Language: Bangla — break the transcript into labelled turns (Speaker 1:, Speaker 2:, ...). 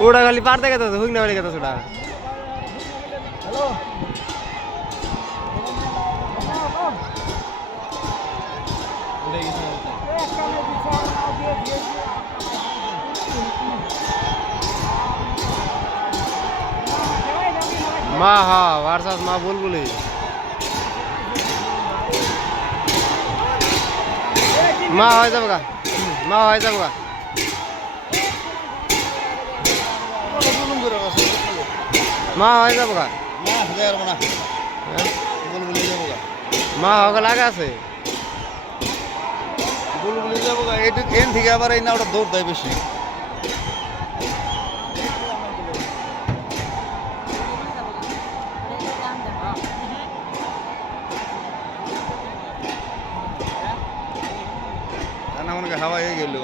Speaker 1: ওটা খালি পার দেখে তো হুক না বেড়ে গেছে মা হা, ভার্সাস মা বুলবুলি। মা হয়ে যাব গা। মা হয়ে যাব মা। হয়ে যাব গা? মা। হওয়া লাগা আছে।
Speaker 2: বুলবুলি যাব গা এটু এন থেকে আবার এই নাওটা দৌড় দেয় বেশি।
Speaker 1: না মনে হাওয়া হয়ে গেল